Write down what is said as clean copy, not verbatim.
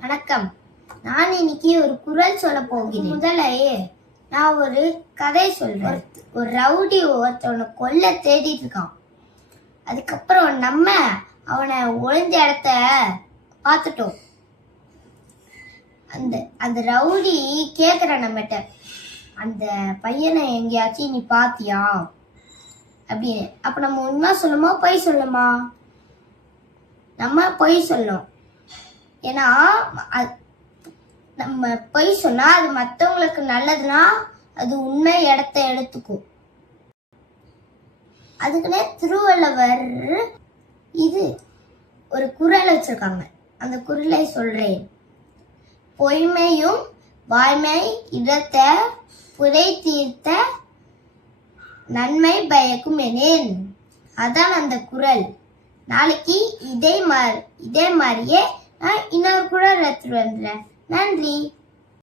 வணக்கம். நான் இன்னைக்கு ஒரு குறள் சொல்ல போகிறேன். முதலே நான் ஒரு கதை சொல்றேன். ஒரு ரவுடி ஒருத்தவனை கொல்ல தேடிட்டு இருக்கான். அதுக்கப்புறம் நம்ம அவனை ஒளிஞ்ச இடத்த பார்த்துட்டோம். அந்த ரவுடி கேக்குறான் நம்மகிட்ட, அந்த பையனை எங்கேயாச்சும் நீ பாத்தியா அப்படின்னு. அப்ப நம்ம உண்மை சொல்லுமா பொய் சொல்லுமா? நம்ம பொய் சொல்லணும். ஏன்னா நம்ம பொய் சொன்னா அது மற்றவங்களுக்கு நல்லதுன்னா அது உண்மை இடத்த எடுத்துக்கும். அதுக்குன்னே திருவள்ளுவர் இது ஒரு குறள் வச்சிருக்காங்க. அந்த குறளை சொல்றேன். பொய்மையும் வாய்மை இடத்தை புரை தீர்த்த நன்மை பயக்கும் எனேன். அதான் அந்த குறள். நாளைக்கு இதே மாதிரியே நான் இன்னொரு குறள் எடுத்துட்டு வந்துடுறேன். நன்றி.